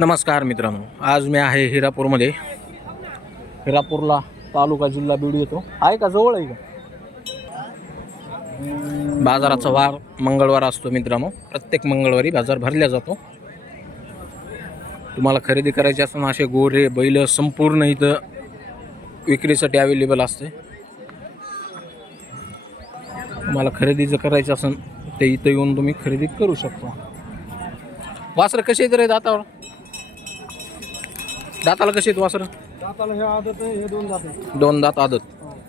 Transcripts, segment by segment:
नमस्कार मित्रांनो, आज मी आहे हिरापूरमध्ये. हिरापूरला तालुका जिल्हा बीड येतो. आहे का जवळ आहे का? बाजाराचा वार मंगळवार असतो मित्रांनो. प्रत्येक मंगळवारी बाजार भरला जातो. तुम्हाला खरेदी करायची असेल असे गोरे बैल संपूर्ण इथं विक्रीसाठी अवेलेबल असते. तुम्हाला खरेदी जर करायचं असेल ते इथं येऊन तुम्ही खरेदी करू शकता. वासरं कशी आहेत रे दातावर? दाताला कशी आहेत वासरं? दाताला हे आदत आहे, हे दोन दात आहे. दोन दात आदत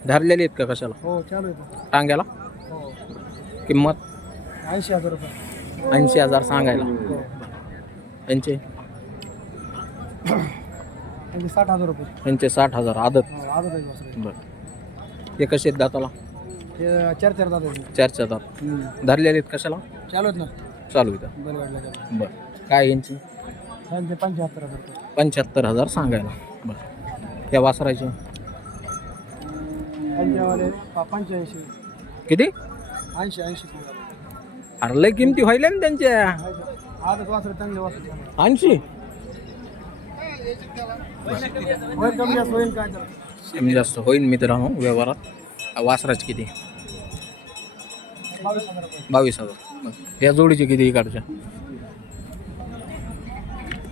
धरलेली आहेत का कशाला? हो चालू आहे. टांग्याला हो किंमत 80,000 रुपये. 80,000 सांगायला. हो यांचे म्हणजे 60,000 रुपये. यांचे 60,000 आदत. हो आदत आहे वासरे. बरं. हे कसे आहेत दाताला? हे 4 दात आहे. 4 दात धरलेले आहेत कशाला? चालू आहेत ना. चालू आहे. बैलगाडीला चालू. बरं. काय यांची? त्यांचे 75,000 रुपये. 75,000 सांगायला. बरं. त्या वासराचे त्यांच्यावाले 85. किती? 80. अरे लय किमती व्हायला ना त्यांच्या. आदत वासरे चांगले वासरे. 80 होईल कमी जास्त होईल काय त्याला? कमी जास्त होईल मित्रांनो व्यवहारात. वासराचे किती? 22,000 रुपये. 22,000. या जोडीचे किती इकडच्या?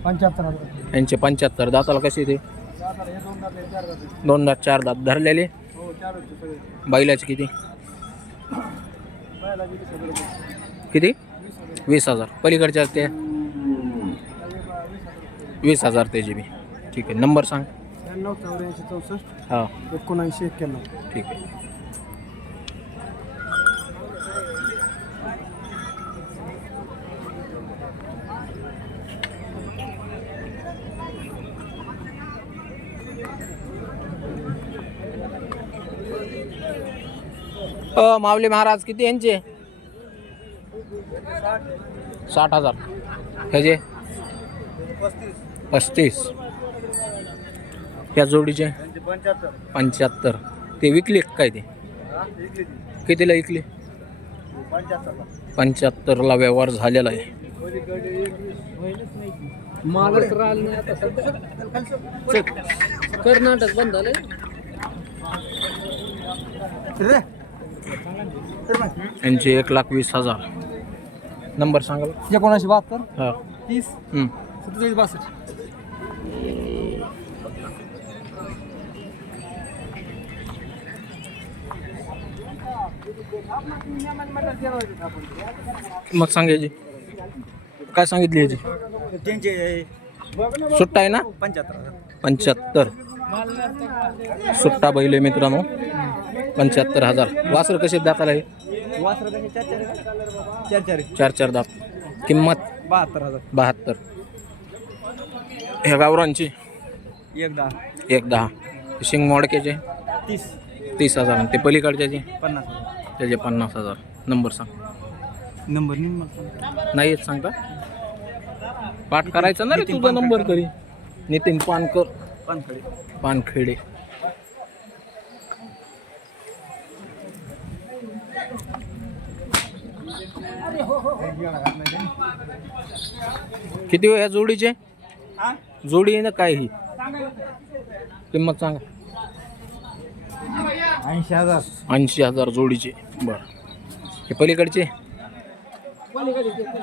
75,000 रुपये. यांचे 75. दाताला कसे ते? दाताला हे दोन दात आहे, 4 दात आहे. 2 दात 4 दात धरलेले. हो 4 होते सगळे. बैलाचे किती? बैलाला 20,000 रुपये. किती? 20,000. पलीकडच्या ते 20,000 त्याचे बी. ठीक आहे. नंबर सांग. 94 64 हां 79 91. ठीक आहे. माऊली महाराज किती यांचे? 60,000. ह्याचे 35. या जोडीचे 75. ते विकले काय ते? कितीला विकले? 75ला व्यवहार झालेला आहे. कर्नाटक बंद झालं. यांचे 1,20,000. नंबर सांगाल? 1972 हां 30 27 62. मग सांगायची काय सांगितली याची? त्यांचे सुट्टा आहे ना? 75. सुट्टा बैल आहे मित्रांनो. 75,000. वासर कसे दाताला आहे? 4 दात. किंमत 72. ह्या गावरांची 1,10. शिंग मोडक्याचे 30,000. आणि ते पलीकडच्याचे 50,000. त्याचे 50,000. नंबर सांग. नंबर नाही येत सांगता? पाठ करायचा ना रे तुझा नंबर तरी. नितीन पानखेडे. किती हो या जोडीचे? जोडी आहे ना काय ही? किंमत सांगा. 80,000. 80,000 जोडीचे. बरं. हे पलीकडचे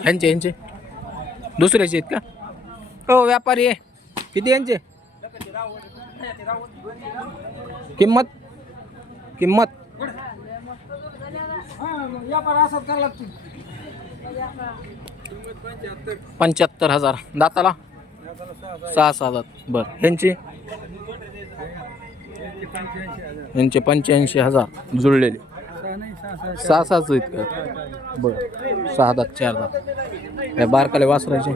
ह्यांचे दुसऱ्याचे आहेत का? हो व्यापारी आहे. किती यांचे? किंमत 75,000. दाताला 6 दात. बरं. ह्यांचे 85,000 जुळलेले. 6 आहेत का? बरं. 6 दात 4 दात. या बारकाले वासराचे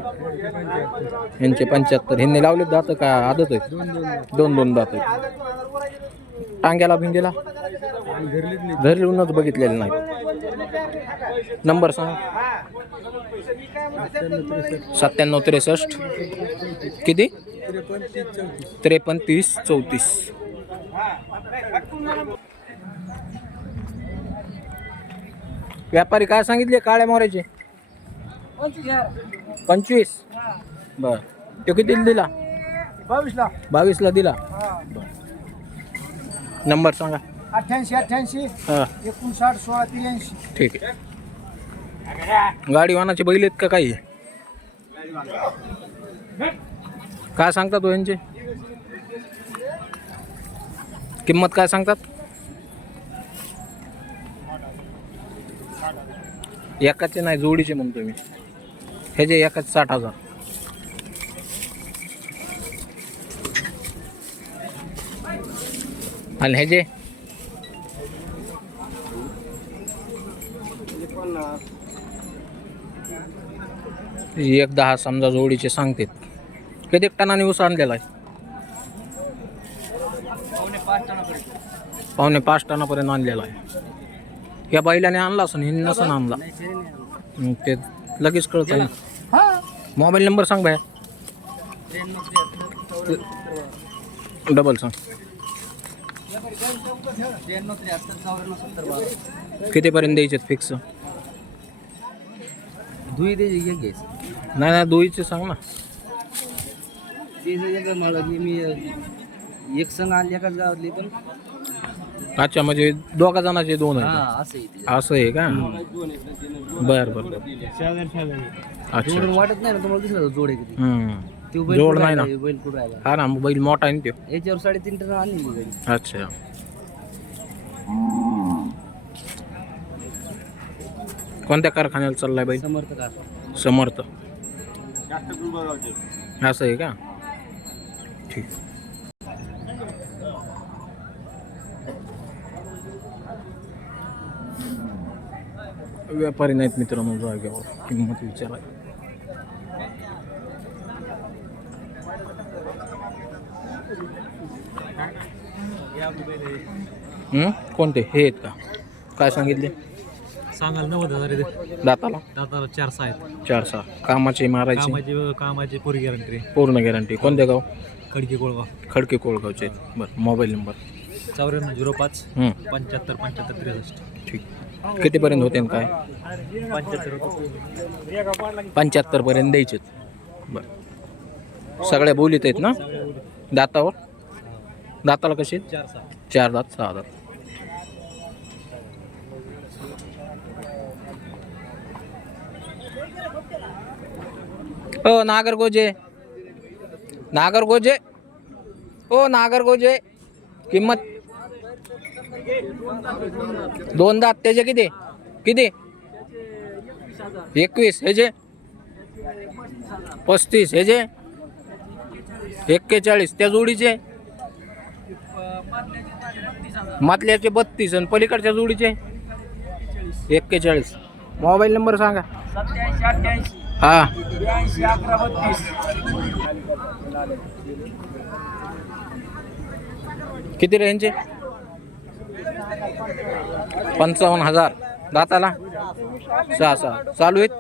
यांचे 75. ह्यांनी लावले दात का आदत आहेत? 2 दात आहेत. टांग्याला भिंगेला धरलीहूनच बघितलेले नाही. नंबर सांग. 97 63. किती? 53 30 34. व्यापारी काय सांगितले काळ्या मोऱ्याचे? 25. बर तो कितीला दिला? 22ला. 22ला दिला. नंबर सांगा. 88 हां 59 16 83. ठीक आहे. गाडी वाहनाचे बैल आहेत का काही? काय सांगतात तो यांची किंमत? काय सांगतात? एकाचे नाही, जोडीचे म्हणतो मी. ह्याचे एकाचे 60,000. आणि ह्याचे 1,10 समजा जोडीचे सांगतात. किती टनाने ऊस आणलेला आहे? 5.5 टनापर्यंत आणलेला आहे. या बैलाने आणला असं हिंद नसन आणला. ते लगेच कळत आहे. मोबाईल नंबर सांग बाहेर. डबल सांग. कितीपर्यंत द्यायचे फिक्स? दुई दे घ्यायचं. नाही दोईचे सांग ना. मी एक संघ आणली एकाच गावातली पण. अच्छा म्हणजे दोघा जणांचे दोन आहे. असं असं आहे आहे ते. का? बर बर अच्छा. जोडून वाटत नाही ना तुम्हाला दिसलं जोड आहे किती. तो बैल जोड कुठं नाही ना. राहिला, बैल कुठं राहिला. हा ना बैल मोठा आहे ना त्यो. याच्यावर 3.5 टन आणली मी गाडी. अच्छा. कोणत्या कारखान्याला चाललाय बैल? समर्थ का समर्थ. असं आहे का? ठीक. व्यापारी नाहीत मित्रांनो जागेवर किंमत विचारा. कोणते हे आहेत का? काय सांगितले? सांगाल 90,000 दाताला? दाताला 4-6 आहेत. 4-6. कामाची मारायची कामाची पुरी गॅरंटी. पूर्ण गॅरंटी. कोणते गाव? खडकी कोळगाव. खडके कोळगावचे आहेत. बरं मोबाईल नंबर? 9405 75 75 63. ठीक. कितीपर्यंत होते काय? 75 पर्यंत द्यायचे. बरं सगळ्या बोलीत आहेत ना? दातावर? दाताला कसे? 4 दात 6 दात. ओ नागरगोजे, नागरगोजे, ओ नागरगोजे. किंमत 2 दात. त्याचे किती किती? 21. ह्याचे 35. ह्याचे 41. त्या जोडीचे मातल्याचे 32 आणि पलीकडच्या जोडीचे 41. मोबाईल नंबर सांगा. 87 हा 82 11 32. किती रेंजचे? 55,000. दाताला 6-6 चालू आहेत.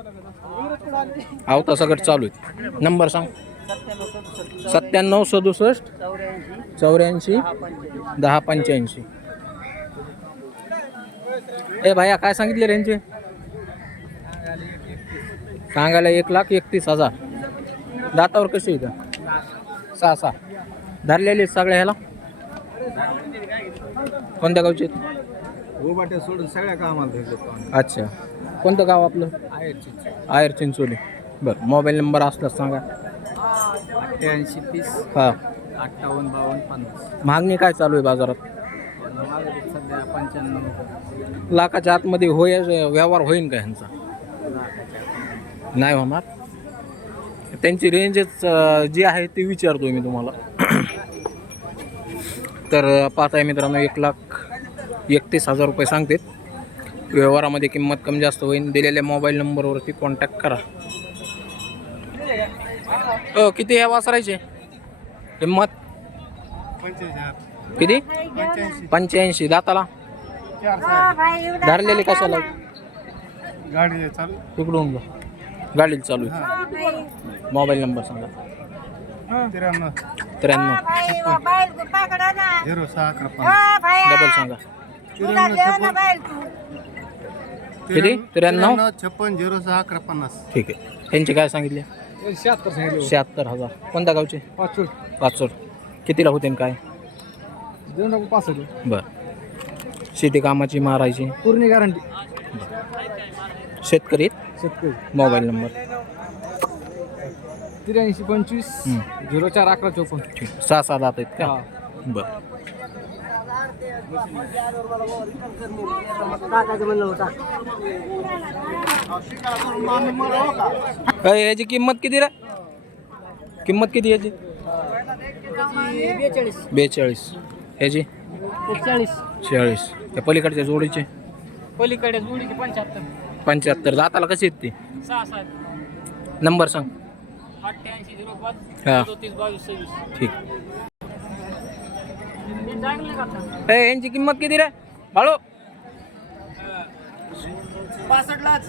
आवता सगळं चालू आहेत. नंबर सांग. 97 67 84 10 85. ए भाया काय सांगितले रेंजचे? सांगायला 1,31,000. दातावर कसे इथं? 6-6 धरलेले सगळ्या ह्याला. कोणत्या गावचे? गोबाट्या सोडून सगळ्या कामाला. अच्छा. कोणतं गाव आपलं? आयर चिंचोली. बरं मोबाईल नंबर असला सांगा. 88 30 हां 58 52 50. मागणी काय चालू आहे बाजारात? सध्या 95 लाखाच्या आतमध्ये व्यवहार होईल का ह्यांचा? नाही होणार. त्यांची रेंजच जी आहे ती विचारतो मी तुम्हाला. तर पाहत आहे मित्रांनो 1,31,000 रुपये सांगते. व्यवहारामध्ये किंमत कमी जास्त होईल. दिलेल्या मोबाईल नंबरवरती कॉन्टॅक्ट करा. किती ह्या वासरायचे किंमत? 45,000. किती? 85. दाताला? धरलेली कशाला? गाडी चालू तिकडून गाडीला चालू आहे. मोबाईल नंबर सांगा. 93 93 डबल सांगा. किती? 93 56 06 11 50. ठीक आहे. यांचे काय सांगितले? 76 सांगितले. 76,000. कोणत्या गावचे? पाचशे पाचोड. कितीला होते न काय? देऊ नको 65. बर. शेती कामाची मारायची पूर्ण गॅरंटी. शेतकरी शेतकरी. Mobile number 83 25 04 11 54. ठीक. 6 दात आहेत का? हा. बर. याची किंमत किती रे? किंमत किती याची? 42. ह्याची 40. त्या पलीकडच्या जोडीचे पलीकडे जोडीचे 75. 75. दाताला कशी आहेत ती? 6 नंबर सांग. 88 05 हा 34 22 26. ठीक. यांची किंमत किती रे बाळू? 65 लाच.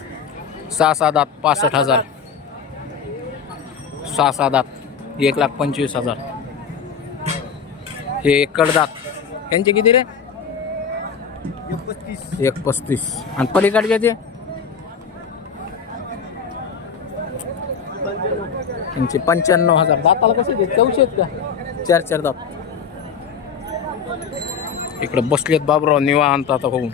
6 दात 65,000. 6 दात 1,25,000. हे कडदात यांचे किती रे? 1,35. आणि पलीकडचे ते यांचे 95,000. दाताला कसे देत? चौशे आहेत का? 4 दात. इकडे बसलेत बाबराव निवांत आता होऊन.